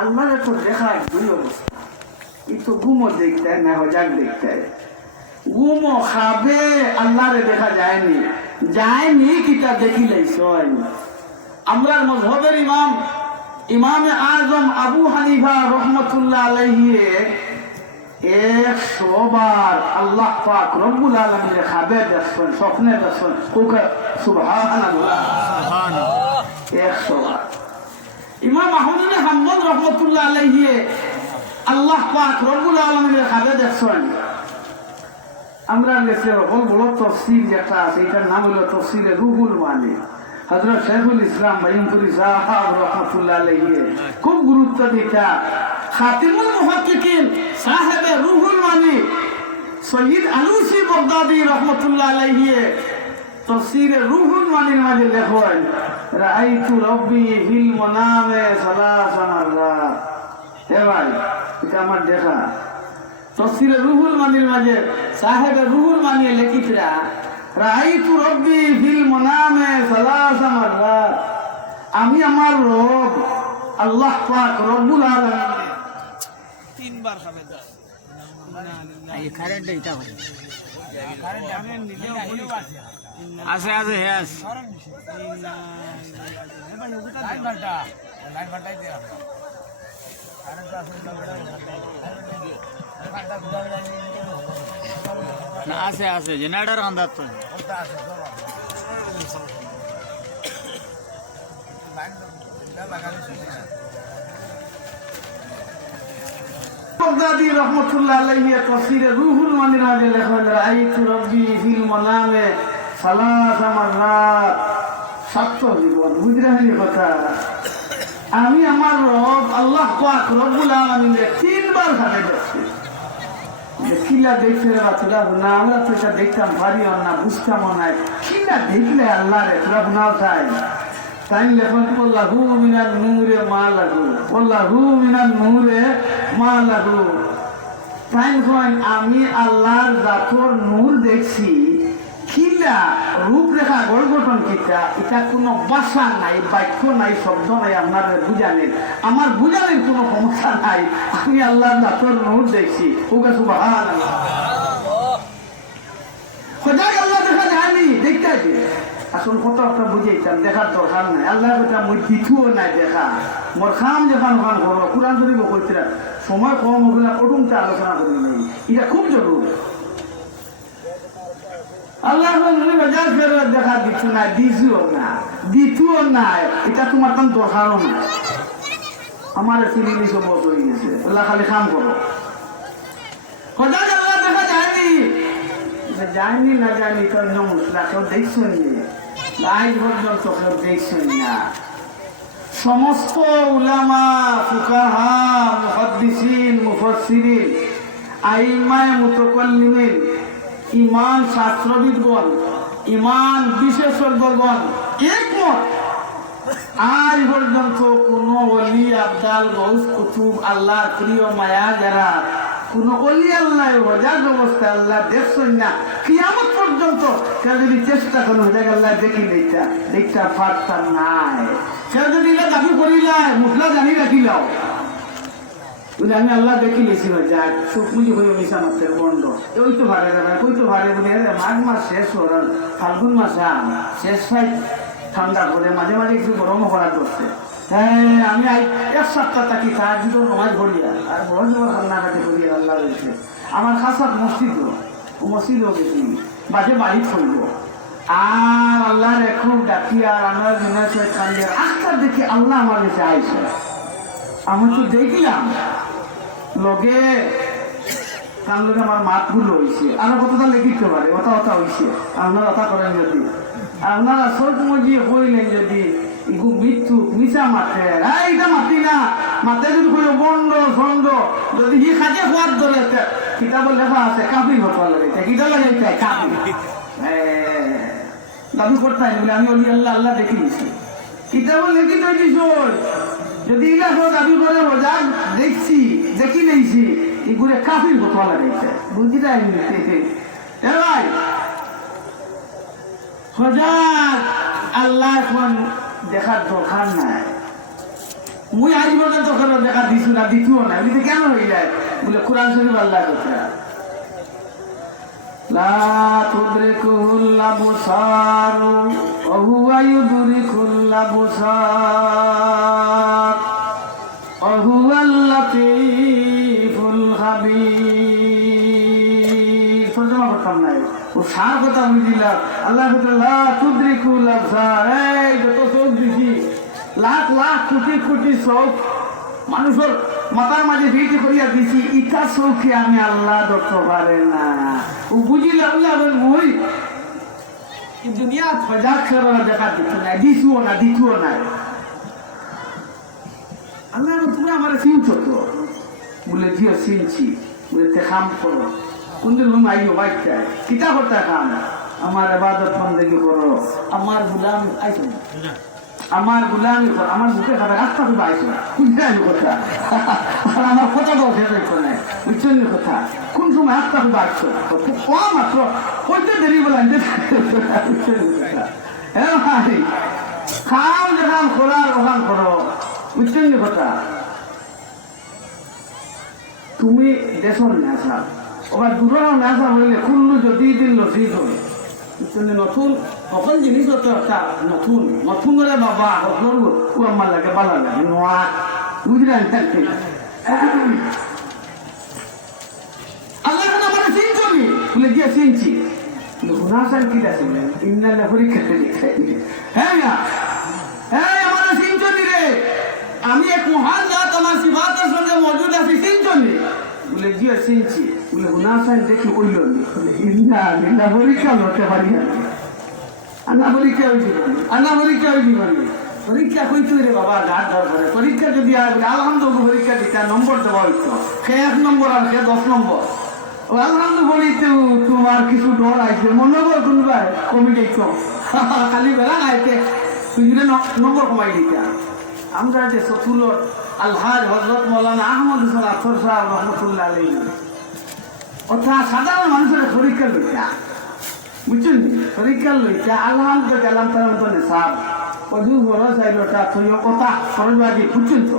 আল্লাহরে তো দেখা দুই অবস্থা, ই তো ঘুমও দেখতে না হজাক দেখতে, ঘুমও খাবে আল্লাহরে দেখা যায়নি, যায়নি কিতা দেখিলেই সয়। আমরা মযহবের ইমাম ইমামে আজম আবু হানিফা রহমতুল্লাহ আলাইহি 100 বার আল্লাহ পাক রব্বুল আলামিনের খাবে দেখছেন, স্বপ্নে দেখছেন, সুবহানাল্লাহ সুবহানাল্লাহ 100 বার। ইমাম আহমদ ইবনে হাম্বল রহমতুল্লাহ আলাইহি আল্লাহ পাক রব্বুল আলামিনের খাবে দেখছেন। আমরা গেছে বড় তাফসীর যেটা আছে, এটার নাম হলো তাফসীরে রুহুল মানি। হযরত শাইখুল ইসলাম বাইনপুরি সাহেব রহমাতুল্লাহ আলাইহি খুব গুরুত্ব দিতা। খাতিমুল মুহাক্কিকিন সাহেবে রুহুল মানি সৈয়দ আলুসি বাগদাদি রহমাতুল্লাহ আলাইহি তাফসীরে রুহুল মানির মাঝে লেখেন, রাআইতু রাব্বি ফিল মানামে সালাসা মাররাত। হে ভাই, এটা আমার দেখা। তাফসীরে রুহুল মানির মাঝে সাহেবে রুহুল মানি লেখিতরা, রাআইতু রাব্বি ফিল মানামে সালাসা মাররাত, আমি আমার রব আল্লাহ পাক রব্বুল আলামিন 3 বার খাবে দাও। এই কারেন্ট এটা হয়, কারেন্ট আমি নিজে বলি আছে আছে হেস লাইন বাটাই দে কারেন্ট আছে না, আছে আছে জেনারেটর আন্দাজ তো আছে লাইন লাগানো শুনি না। বাগদাদি রহমাতুল্লাহ আলাইহি তাফসীরে রুহুল মানির মাঝে লেখেন, রাআইতু রাব্বি ফিল মানামে সালাসা মাররাত। সত্য জীবন বুঝরানি কথা, আমি আমার রব আল্লাহ পাক রব্বুল আলামিনের 3 বার খাবে দেখছি। কিলা দেখছে তোরা না, আমরা তো এটা দেখতাম পারিও না, বুঝতাম না, কিলা দেখলে আল্লাহরে তোরা গুনাও চাই। তাই লেখন আল্লাহু মিনান নূরে মা লাহু, আল্লাহু মিনান নূরে মা লাহু। তাই কইন আমি আল্লাহর জাতর নূর দেখছি, কিলা রূপরেখা গঠন কিটা, এটা কোনো ভাষা নাই, বাক্য নাই, শব্দ নাই, আপনার বুঝালেন, আমার বুঝালেন কোনো সমস্যা নাই, আমি আল্লাহর জাতর নূর দেখছি। ওকে সুবহানাল্লাহ, খোদাই আল্লাহ দেখা যায়নি, দেখতে আছে আসল কত একটা বুঝাইতাম, দেখার দরকার নাই। আল্লাহ কথা মই দিতুও নাই দেখা, মোর খাম যখন ওখান করো কোরআন শরীফ কইছিলা, সময় কম হলে ওরকমটা আলোচনা করি নাই, এটা খুব জরুরি। আল্লাহ দেখা দিচ্ছু না, দিছিও না, দিতুও নাই, এটা তোমার তো দরকারও না। আমার সিরিলি সব হয়ে গেছে, আল্লাহ খালি কাম করো। খোদাই আল্লাহ দেখা যায়নি, যায়নি না যায়নি তো নমস্কার, কেউ দেখছেন আজ পর্যন্ত কেউ দেখছেন না। সমস্ত উলামা ফুকাহা মুহাদ্দিসিন মুফাসসিরিন আইম্মায়ে মুতাকাল্লিমিন ইমান শাস্ত্রবিদগণ ইমান বিশেষজ্ঞগণ একমত, আজ পর্যন্ত কোন ওলি আবদাল গৌস কুতুব আল্লাহর প্রিয় মায়া যারা কোন ওলি আল্লাহ ওজার ব্যবস্থা আল্লাহ দেখছেন না, কিয়ামত পর্যন্ত কেউ যদি চেষ্টা করেন ওজাকে আল্লাহ দেখি দেখতে পারতাম নাই। কেউ যদি দাবি করিলাম মুখলা জানি রাখিলাও আমি আল্লাহ দেখি লেছিল, যাক চোখ মুজি হয়ে মিশা মাত্রের বন্ধ ওই তো ভাড়ে যাবে, ওই তো ভাড়ে বলে মাঘ মাস শেষ হল, ফাল্গুন মাস শেষ হয়, ঠান্ডা করে মাঝে মাঝে একটু গরম হওয়া করছে। হ্যাঁ আমি এক সপ্তাহ থাকি, তার ভিতর নমাজ ভরিয়া আর বড় জোর কান্নাকাটি করিয়া আল্লাহ রয়েছে। আমার খাসাত মসজিদও গেছি, বাজে বাড়ি খুলব আর আল্লাহর খুব ডাকি আর আমরা কান্দিয়া আস্তা দেখি আল্লাহ আমার কাছে আইসে। আমি তো দেখলাম লগে কানলোকে আমার মাতগুলো হয়েছে, আমার কতটা লেখিতে পারে কথা কথা হয়েছে, আপনারা কথা করেন যদি, আপনারা সব মজিয়ে হইলেন যদি মৃত্যু মিশা মাতে এইটা মাতি না, মাতে যদি কই বন্ড সন্ড যদি হি খাতে হওয়ার ধরে কিতাব লেখা আছে কাফির হতে লাগে, কিতাব লাগে কাফির দাবি করতাম বলে আমি অলি আল্লাহ আল্লাহ দেখে নিছি, কিতাব লেখি তো দিছ যদি ইলা দাবি করে যাক দেখছি দেখি নেইছি এগুলো কাফির হতে লাগে, বুঝি তাই ভাই হজার আল্লাহ এখন দেখার দরকার নাই। মুই আজ পর্যন্ত ওখানে দেখা দিছু না, দিতুও না। বলি কেন হয়ে যায়? বলে কোরআন শরীফ আল্লাহ কথা, লা তুদরিকুল আবসার ওয়া হুয়া ইউদরিকুল আবসার ওয়া হুয়াল লাতীফুল খাবীর। তর্জমা করতাম না, ও সার কথা বুঝিলাম। আল্লাহ লা তুদরিকুল আবসার, এই যত চোখ দিছি, লাখ লাখ কোটি কোটি চোখ মানুষের মাথার মাঝে ভিটি করিয়া দিছি, ইটা চোখে আমি আল্লাহ ধরতে পারে না। ও বুঝিলে আল্লাহ মই দুনিয়া সজাগ করার দেখা দিচ্ছি না, দিছুও না, দিতুও না। আল্লাহ তুমি আমার চিনছো তো? বলে জিও চিনছি। বলে তে কাম করো, কোনদিন তুমি আইও বাইকটায় কিতা করতে কাম? আমার ইবাদত বন্দেগী করো, আমার গুলামি আইছো না, আমার গুলামি করো, আমার বুকে খাবে রাস্তা খুব আইছো না, বুঝতে আমি কথা। আর আমার কথা বলতে নাই, বুঝছেন কথা? কোন সময় রাস্তা খুব আইছো খুব কম মাত্র হইতে দেরি বলে আনতে, বুঝছেন কথা? হ্যাঁ ভাই, খাম যেখান করার ওখান করো, বুঝছেন কথা? তুমি দেশের নেশা, ওবার দূরের নেশা হইলে কুল্লু যদি দিন লসিদ হয়। নতুন সকল জিনিস একটা নতুন নতুন করে বাবা ও আমার লাগে ভালো লাগে নোয়া, বুঝলেন? আল্লাহ আমার চিনছ নি? বলে গিয়ে চিনছি। হুনাসান কি আসলেন ইন্নাল্লাহ পরীক্ষা হ্যাঁ না, হ্যাঁ আমার চিনছ নি রে? আমি এক মহান জাত, আমার সিফাতের সঙ্গে মজুদ আছি, চিনছ নি? বলে গিয়ে চিনছি। বলে হুনাসান দেখি ওইল নি? ইন্নাল্লাহ পরীক্ষা হতে পারি না, আন্না পরীক্ষা হয়েছিল, আন্না পরীক্ষা হয়েছিল। পরীক্ষা কইতো রে বাবা, ঘাট ধর করে পরীক্ষা যদি আলহামদুলিল্লাহ পরীক্ষা দিতে নম্বর দেওয়া হইতো, সে 1 নম্বর আর সে 10 নম্বর। ও আলহামদুলিল্লাহ তোমার কিছু ডর আইছে, মনে কর কোনবার কমে যাইতো, খালি বেলা আইতে তুই নম্বর কমাই দিতা। আমরা যে সতুলর আলহাজ হজরত মৌলানা আহমদ হোসেন আখর সাহেব রহমতুল্লাহ আলাইহি অর্থাৎ সাধারণ মানুষের পরীক্ষা লইতা, বুঝছেন? পরীক্ষা লইতা আলহামদুলিল্লাহ গেলাম তার মতো নেশাব অজু বড় চাইলটা থইও কথা খরচবাজি, বুঝছেন তো?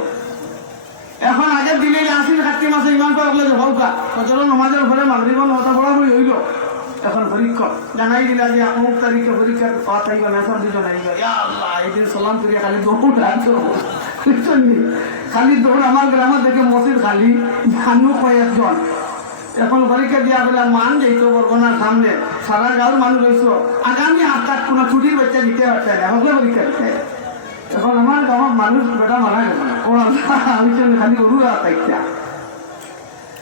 এখন আগের দিনে আসিল কার্তিক মাসে ইমান করলে হৌকা কচল নমাজের ঘরে মাগরিব 9টা বরাবরই হইল। এখন পরীক্ষা জানাই দিলা যে অমুক তারিখে পরীক্ষা পাস আইব না, সব দুজন আইব। ইয়া আল্লাহ, এই দিন সালাম করিয়া খালি দৌড় রাখছো, বুঝছেন? খালি দৌড়। আমার গ্রামে দেখে মসজিদ খালি, জানু কয়েকজন। এখন পরীক্ষা দিয়া বলে মান যাইতো বরগনার সামনে, সারা গাঁর মানুষ রয়েছ, আগামী 8টার কোনো ছুটির বাচ্চা দিতে পারছে না, হলে পরীক্ষা দিতে। এখন আমার গাঁর মানুষ বেটা মারা গেল না, ও খালি গরু আটাইটা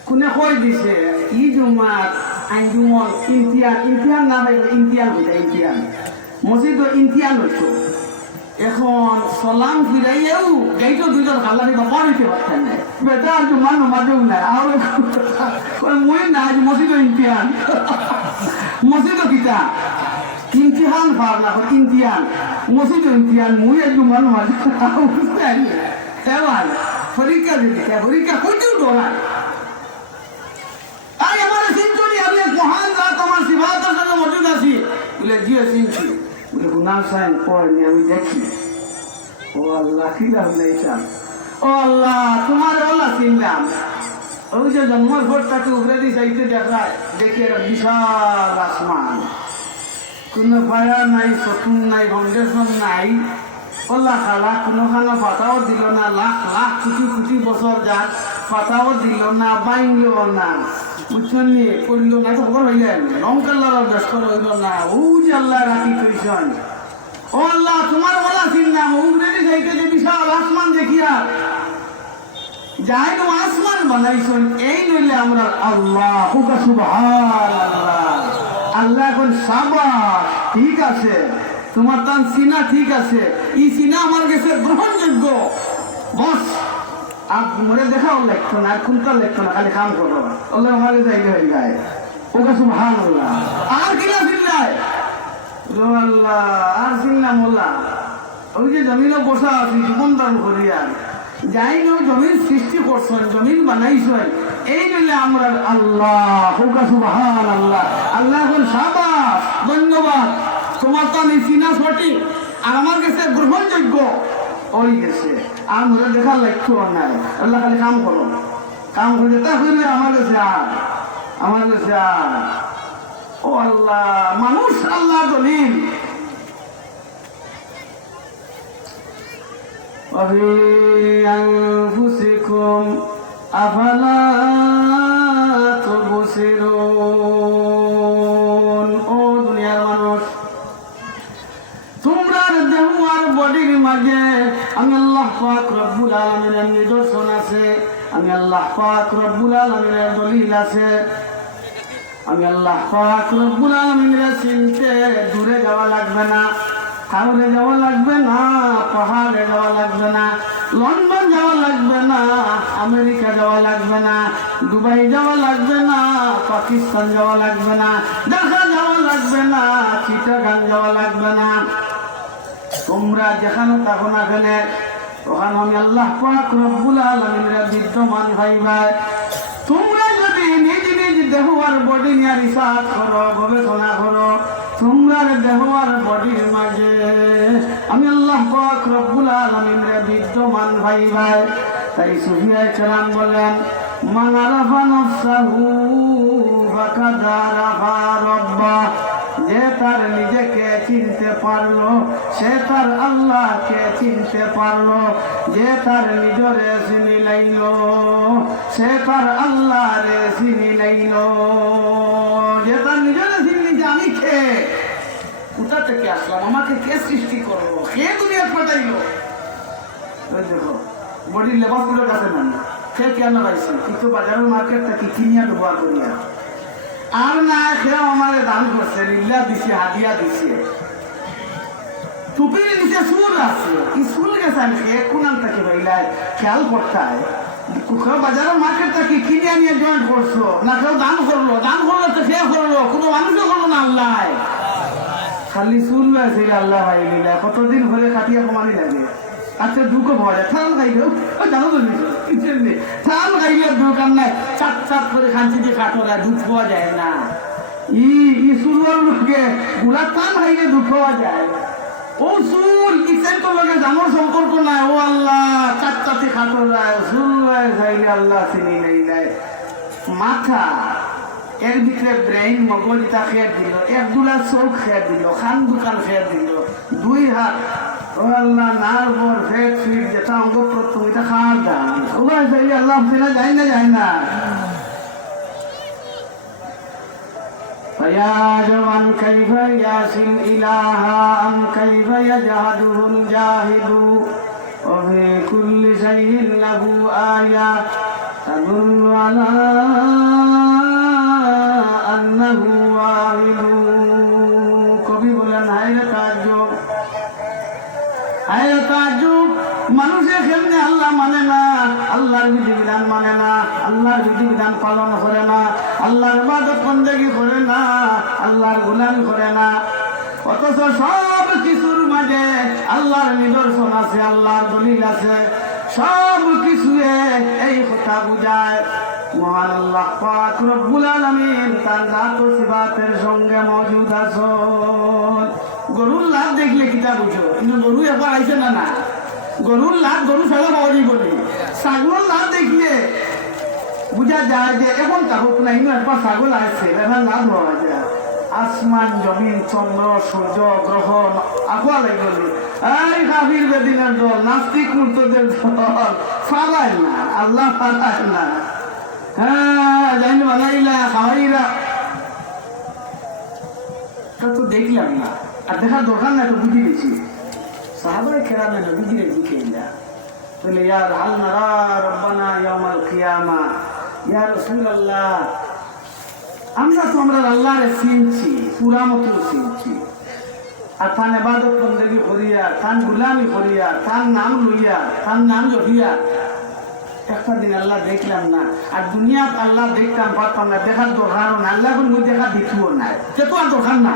কোনে কই দিছে ই জুমাত আঞ্জুমন ইমতিয়ান, ইমতিয়ান না ভাই ইমতিয়ান হইতা, ইমতিয়ান মসজিদ ইমতিয়ান হইতো। এখন সলাম ফিরাইয়াও গাইতো দুজন খাল্লা দিবা পার হইতে পারতেন না, বেটা আর জুমান নমাজেও নাই। আর মই না আজ মসজিদ ইমতিয়ান, মসজিদ কিতা ইমতিহান পার না ইমতিয়ান, মসজিদ ইমতিয়ান, মই আর জুমান নমাজ এবার পরীক্ষা দিতে, পরীক্ষা হইতেও ডরায়। তাই আমার চিন্তি আমি এক মহান রাত, আমার সিফাতের সঙ্গে মজুদ আছি। বলে গিয়ে চিনছি, বলে গুনাহ সাইন পড়েনি, আমি দেখি। ও আল্লাহ, কি লাভ নেই, ও আল্লাহ তোমার আল্লাহ চিনলাম। ওই যে জন্মের ভোরটাকে উগরে দিয়ে যাইতে দেখায়, দেখি একটা বিশাল আসমান, কোনো ফায়ার নাই, শকুন নাই, ফাউন্ডেশন নাই, আল্লাহ খালা কোনোখানে পাতাও দিল না, লাখ লাখ কোটি কোটি বছর যাক পাতাও দিল না, বাইল না, বুঝছেন নি? করল না, খবর হইলেন রং কালার ব্যস্ত হইল না। ও যে আল্লাহ রাখি কইছেন, ও আল্লাহ তোমার বলা চিনলাম, উগরে যাইতে যে বিশাল আসমান দেখিয়া যাই তো আসমান বানাইছেন, এই নইলে আমরা আল্লাহ সুবহানাল্লাহ। আল্লাহ এখন সাবাস, ঠিক আছে তোমার তান সিনা ঠিক আছে, এই সিনা আমার কাছে গ্রহণযোগ্য, বস আর মরে দেখাও লেখতো না, আর খুলতা লেখতো না, খালি কাম করো আল্লাহ আমার জায়গা হয়ে যায়। ওকে সুবহানাল্লাহ। আর কিনা চিল্লায় আল্লাহ, আর চিনলাম ওলা ওই যে জমিনে বসা আছি জীবন দান করিয়া, যাই না জমিন সৃষ্টি করছেন, জমিন বানাইছেন, এই জন্য আমরা আল্লাহ সুবহানাল্লাহ। আল্লাহ এখন সাবাস, ধন্যবাদ, তোমার তো আমি চিনা সঠিক আর আমার কাছে গ্রহণযোগ্য, ওই গেছে আর মনে দেখার লক্ষ্য নাই আল্লাহ খালি কাম করো কাম করে তা হইলে আমার কাছে আর ও আল্লাহ মানুষ আল্লাহ দলিল وفي أنفسكم أفلا تبصرون ও দুনিয়ার মানুষ তোমরা দেহ আর বডির মাঝে আমি আল্লাহ পাক রব্বুল আলামিনের নিদর্শন আছে আমি আল্লাহ পাক রব্বুল আলামিনের দলিল আছে আমি আল্লাহ পাক রব্বুল আলামিনের চিনতে দূরে যাওয়া লাগবে না কাউরে যাওয়া লাগবে না পাহাড়ে যাওয়া লাগবে না লন্ডন যাওয়া লাগবে না আমেরিকা যাওয়া লাগবে না দুবাই যাওয়া লাগবে না পাকিস্তান যাওয়া লাগবে না ঢাকা যাওয়া লাগবে না চিটাগাং যাওয়া লাগবে না তোমরা যেখানে থাকো না ফেলে ওখানে আমি আল্লাহ পাক রব্বুল আলামিনের বিদ্যমান ভাইবাই তোমরা যদি নিজ নিজ দেহ আর বডি নিয়ে রিসার্চ করো গবেষণা করো তোমরা দেহ আর বডির মাঝে আমি আল্লাহ পাক রব্বুল আলামিনের বিদ্যমান ভাইবাই তাই সুফিয়ায়ে কেরাম বলেন মান আরাফা নাফসাহু ফাকাদ আরাফা রাব্বাহ যে তার নিজেকে চিনতে পারলো সে তার আল্লাহকে চিনতে পারলো যে তার নিজরে চিনি লাইল সে তার আল্লাহরে চিনি লাইল যে তার নিজরে চিনি যে আমি কে কোথা থেকে আসলাম আমাকে কে সৃষ্টি করলো কে দুনিয়া পাঠাইলো ওই দেখো বডির লেবাস করে কাছে না সে কেন পাইছে কিন্তু বাজারের মার্কেটটা কি কিনিয়া ব্যবহার করিয়া আর না খেয়ে আমার দান করছে লিল্লা দিছে হাদিয়া দিছে টুপির নিচে চুল আছে এই চুল গেছে আমি খেয়ে কোনান থেকে ভাইলাই খেয়াল করতায় বাজারের মার্কেটটা কি কিনে নিয়ে জয়েন করছো না কেউ দান করলো তো সে করলো কোনো মানুষও করলো না আল্লাহ খালি চুল আছে আল্লাহ ভাই লিলা কতদিন হলে কাটিয়া কমানি লাগে আচ্ছা দুঃখ পাওয়া যায় থাল খাইলেও জানো তো থাল খাইলে দোকান নাই চাপ চাপ করে খাঞ্চি দিয়ে কাটোরা দুধ পাওয়া যায় না ই চুলের লোকে গুড়া থাল খাইলে দুধ পাওয়া যায় ও চুল ইচ্ছাই তো লোকে জানোর সম্পর্ক নাই ও আল্লাহ চাপ চাপে কাটোরা চুল খাইলে আল্লাহ চিনি নাই মাথা এর ভিতরে ব্রেইন মগজ ইটা খেয়ে দিল এক দুলা চোখ খেয়ে দিল খান দোকান খেয়ে দিল দুই হাত ও আল্লাহ নার্ভর ফেট ফিট যেটা অঙ্গ প্রত্যঙ্গ এটা খাওয়ার দাম ওরা চাইলে আল্লাহ ফেরা যায় না فيعجبا كيف يعصي الإله أم كيف يجهده الجاهد وفي كل شيء له آية تدل على أنه واحد কবি বলেন হায় তাজ্জুব মানুষের কেমনে আল্লাহ মানে না আল্লাহর বিধিবিধান মানে না আল্লাহর বিধিবিধান পালন করে না আল্লাহর ইবাদত বন্দেগী করে না আল্লাহর গোলামি করে না অথচ সব কিছুর মাঝে আল্লাহর নিদর্শন আছে আল্লাহর দলিল আছে সব কিছু এই কথা বুঝায় মহান আল্লাহ পাক রব্বুল আলামিন তার জাত ও সিফাতের সঙ্গে মওজুদ আছেন গরুর লাভ দেখলে কিতা বুঝো কিন্তু গরু এবার আইছে না গরুর লাভ গরু ফেলা পাওয়া বলি ছাগলের লাভ দেখলে বুঝা যায় যে এখন কাকুক না ইনো একবার ছাগল আসছে এবার লাভ হওয়া যায় আসমান জমিন চন্দ্র সূর্য গ্রহ আকুয়া লাগলি এই কাফির বেদিনের দল নাস্তিক মুর্তদের দল ফালাই না আল্লাহ ফালাই না হ্যাঁ জানি বানাইলা খাওয়াইরা তো দেখলাম না আর দেখার দরকার না তো বুঝি গেছি সাহাবায়ে কেরামে নবীজিরে জিজ্ঞাসা বলে ইয়ার হাল নারা রব্বানা ইয়াউমাল কিয়ামা ইয়া রাসূলুল্লাহ আমরা তো আমরা আল্লাহরে চিনছি পুরা মতো চিনছি আর তার ইবাদত বন্দেগী করিয়া তার গোলামি করিয়া তার নাম লইয়া তার নাম জপিয়া একটা দিন আল্লাহ দেখলাম না আর দুনিয়াত আল্লাহ দেখতাম পারতাম না দেখার দরকার না আল্লাহ মুই দেখা দিতেও নাই সে তো আর দরকার না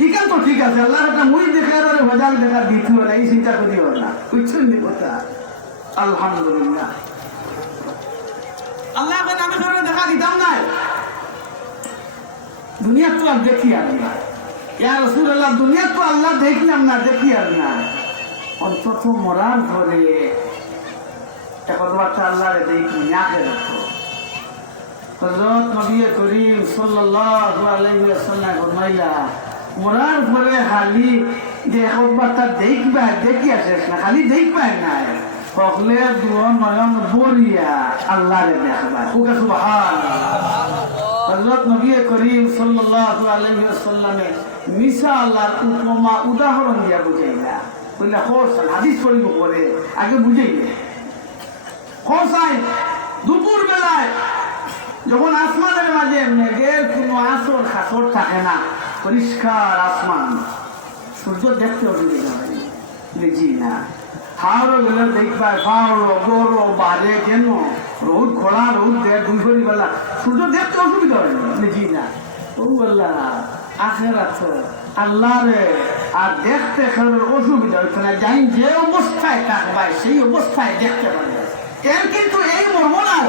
ইকান তো ঠিক আছে আল্লাহর একটা মুই দেখার আর ভেজাল দেখা দিতেও না এই চিন্তা করিও না বুঝছেন নি কথা আলহামদুলিল্লাহ আল্লাহ আমি দেখা দিতাম না দুনিয়া তো আর দেখি আর না ইয়া রাসূলুল্লাহ দুনিয়া তো আল্লাহ দেখলাম না দেখি আর না অন্তত মরার ধরে এখন বাচ্চা আল্লাহরে দেখি আখের হযরত নবী করিম সাল্লাল্লাহু আলাইহি ওয়াসাল্লাম ফরমাইলা মরার পরে খালি যে এখন বাচ্চা দেখবা দেখি আসেস না খালি দেখবা না সকলে দুয়ন নয়ন বরিয়া আল্লাহরে দেখবা ওকে সুবহানাল্লাহ হযরত নবী করিম সাল্লাল্লাহু আলাইহি ওয়াসাল্লামে মিসা আল্লাহর উপমা উদাহরণ দিয়া বুঝাইলা বললে হোসেন হাদিস পড়িব পরে আগে বুঝাইলে হোসাই দুপুর বেলায় যখন আসমানের মাঝে মেঘের কোনো আসর খাসর থাকে না পরিষ্কার আসমান সূর্য দেখতে অসুবিধা হয় জি না হাওড়ো গেলে দেখবা ফাওড়ো গরো বাজে কেন রোদ খোলা রোদ দেয় দুই ঘড়ি বেলা সূর্য দেখতে অসুবিধা হয় জি না ও বললা আখেরাত আল্লাহ রে আর দেখতে খেলার অসুবিধা হচ্ছে না জানি যে অবস্থায় থাকবাই সেই অবস্থায় দেখতে পারবে এর কিন্তু এই মর্ম নাই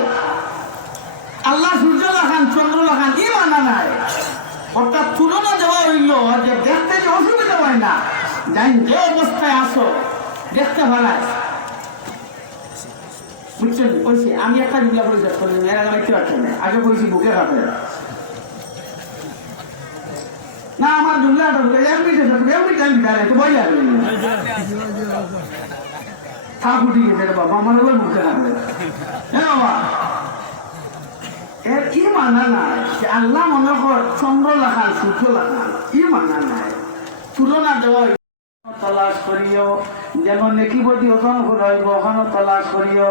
আল্লাহ সূর্য লাখান চন্দ্র লাখান কি মানা নাই অর্থাৎ তুলনা দেওয়া হইল যে দেখতে যে অসুবিধা হয় না জানি যে অবস্থায় আসো দেখতে ভালায় বুঝছেন বলছি আমি একটা জুমলা পরিচয় করি এর আগে দেখতে পাচ্ছেন আগে বলছি বুকে খাবে না আমার জুমলাটা এমনি টাইম ভিতরে তো বই যাবে থাক উঠি গেছে রে বাবা আমার এবার বুকে খাবে হ্যাঁ বাবা এর ই মানা নাই যে আল্লাহ মনে কর চন্দ্র লাখান সূর্য লাখান ই মানা নাই তুলনা দেওয়া তালাশ করিও যেন নেকিবতী ওজন হইব ওখানে তালাশ করিও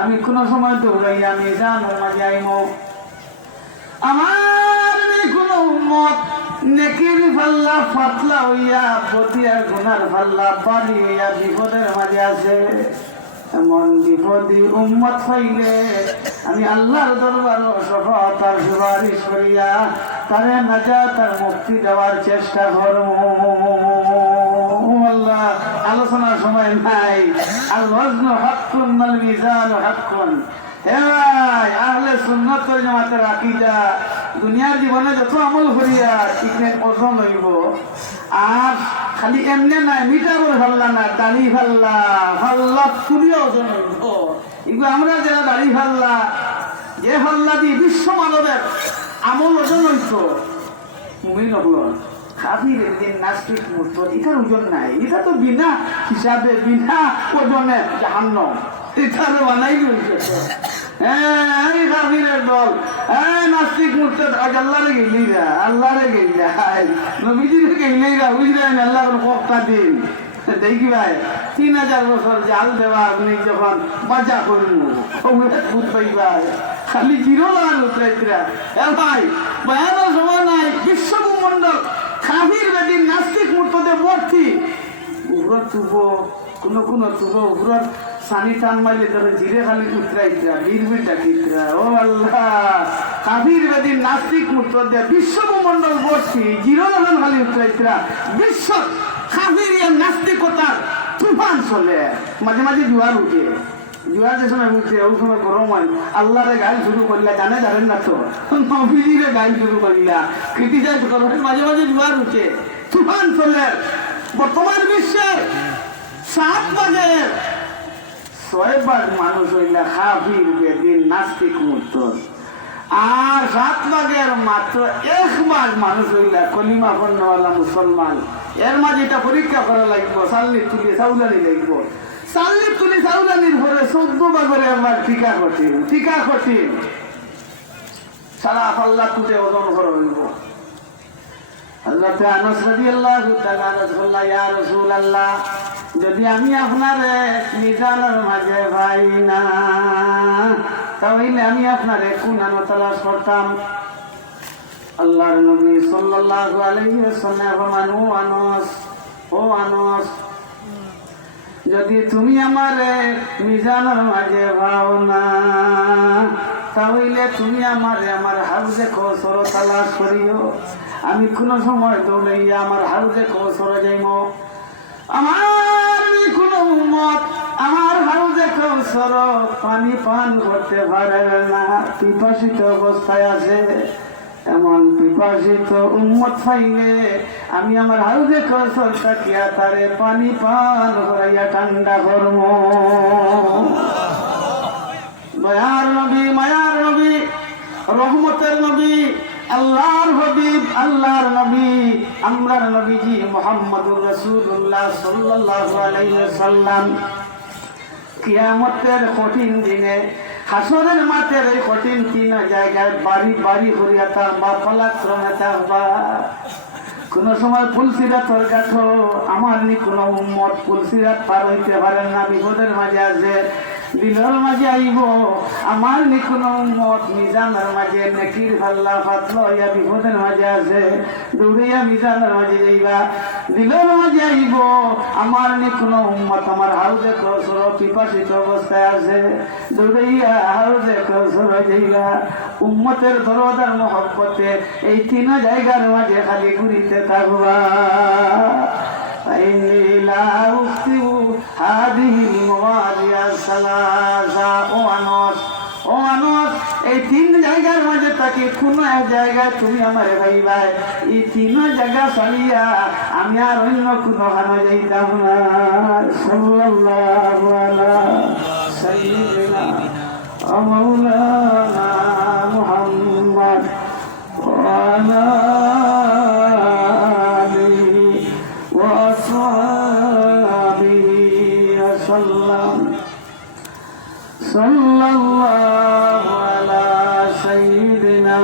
আমি কোনো সময় দৌড়াই আমি জানো মাঝে আইম আমার কোনো উম্মত নেকির পাল্লা পাতলা হইয়া বতিয়ার গুনার পাল্লা বাড়ি হইয়া বিপদের মাঝে আছে এমন বিপদী উম্মত হইলে আমি আল্লাহর দরবার সফলতার সুপারিশ করিয়া তারে নাজাত আর মুক্তি দেওয়ার চেষ্টা করব আল্লাহ আলোচনার সময় নাই আল ওয়াজনু হাক্কুন ওয়াল মিজানু হাক্কুন হে ভাই আহলে সুন্নাত ওয়াল জামাতের আকীদা দুনিয়ার জীবনে যত আমল করিয়া ঠিকঠাক ওজন হইব আর খালি এমনি নাই মিটারও ফাল্লা না দাড়ি ফাল্লা ফাল্লা তুলিও ওজন হইব এগুলো আমরা যারা দাড়ি ফাল্লা যে ফাল্লা দিয়ে বিশ্ব মানবের আমল ওজন হইত মুমিন হলো খাবির একদিন নাস্তিক মূর্ত এটার ওজন নাই এটা তো বিনা হিসাবে বিনা ওজনে জাহান্নাম এটার বানাই হয়েছে হ্যাঁ খাবিরের দল হ্যাঁ নাস্তিক মূর্ত আজ আল্লাহরে গেলেই না আল্লাহরে গেলে নবীজিরে গেলেই না বুঝলেন আল্লাহ কটা দিন দেখি ভাই 3000 বছর জাল দেওয়া আপনি যখন বাজা করবো ভাই খালি জিরো লাগান উত্তরাইতরা ভাই ভয়ানক সময় নাই বিশ্বভূমণ্ডল খাবির বেদিন নাস্তিক মূর্ততে ভর্তি উপরত তুব কোনো তুব উপরত সানি টান মাইলে ধরে জিরে খালি উত্তরাইতরা বীর ডাকিতরা ও আল্লাহ খাবির বেদিন নাস্তিক মূর্ততে বিশ্বভূমণ্ডল ভর্তি জিরো লাগান খালি উত্তরাইতরা বিশ্ব খাবির নাস্তিকতার তুফান চলে মাঝে মাঝে জোয়ার উঠে জোয়ার যে সময় উঠে ওই সময় গরম হয় আল্লাহরে গাইল শুরু করলা জানেন না তো নবীজিরে গাইল শুরু করলা ক্রিটিসাইজ করবেন মাঝে মাঝে জোয়ার উঠে তুফান চলে বর্তমান বিশ্বের 7 ভাগের 6 ভাগ মানুষ হইলা খাবির বেদিন নাস্তিক মূর্ত আর 7 ভাগের মাত্র 1 ভাগ মানুষ হইলা কলিমা পণ্যওয়ালা মুসলমান এর মাঝে এটা পরীক্ষা করা লাগবে সাল্লি তুলি সাউলানি লাগবে সাল্লি তুলি সাউলানির পরে 14 ভাগের আমার টিকা কঠিন সারা পাল্লা তুলে ওজন করা হইব হযরত আনাস রাদিয়াল্লাহু তাআলা রাসূলুল্লাহ ইয়া রাসূলুল্লাহ যদি আমি আপনারে মিজানের মাঝে পাই না তাহলে আমি আপনারে কোন তালাশ করতাম আল্লাহর নবী সাল্লাল্লাহু আলাইহি ওয়াসাল্লাম ফরমানো ও আনাস যদি তুমি আমারে মিজানের মাঝে পাও না তাহলে তুমি আমারে আমার হাউজে কৌসর তালাশ করিও আমি কোনো সময় দৌড়াইয়া আমার হাউজে কৌসর যাইব আমার কোন উম্মত আমার হাউজে কৌসর পানি পান করতে পারে না পিপাসিত অবস্থায় আছে এমন পিপাসিত উম্মত পাইলে আমি আমার হাউজে কসর তাকিয়া তারে পানি পান করাইয়া ঠান্ডা করব। দয়ার নবী, মায়ার নবী, রহমতের নবী, আল্লাহর হবিব, আল্লাহর নবী, আমরার নবীজি মুহাম্মদুর রাসূলুল্লাহ সাল্লাল্লাহু আলাইহি ওয়াসাল্লাম কিয়ামতের কঠিন দিনে হাসরের মাঠের এই কঠিন তিন জায়গায় বাড়ি বাড়ি করিয়া থাকবা, পালাক্রমে থাকবা। কোন সময় ফুলসিরাতর গাঠো আমার নি কোন উম্মত ফুলসিরাত পার হইতে পারেন না, বিপদের মাঝে আছে, দিলর মাঝে আইব আমার নি কোন উম্মত মিজানের মাঝে নেকির ভাল্লা ফাতলো ইয়া বিপদের মাঝে আছে, দৌড়িয়া মিজানের মাঝে যাইবা। দিলর মাঝে আইব আমার নি কোন উম্মত আমার হাউজে কসর পিপাসিত অবস্থায় আছে, দৌড়িয়া হাউজে কসর যাইবা। উম্মতের দরদার মহব্বতে এই তিন জায়গার মাঝে খালি ঘুরিতে থাকবা। إني لا أخطئ هذه المواضيع الثلاثة ও আনস এই তিন জায়গার মাঝে তাকে কোনো এক জায়গায় তুমি আমার ভাই ভাই এই তিন জায়গা চালিয়া আমি আর অন্য কোনো খানা যাইতাম না। সাল্লাল্লাহু আলা সাইয়্যিদিনা মাওলানা মুহাম্মদ ওয়া আলা صلى الله على سيدنا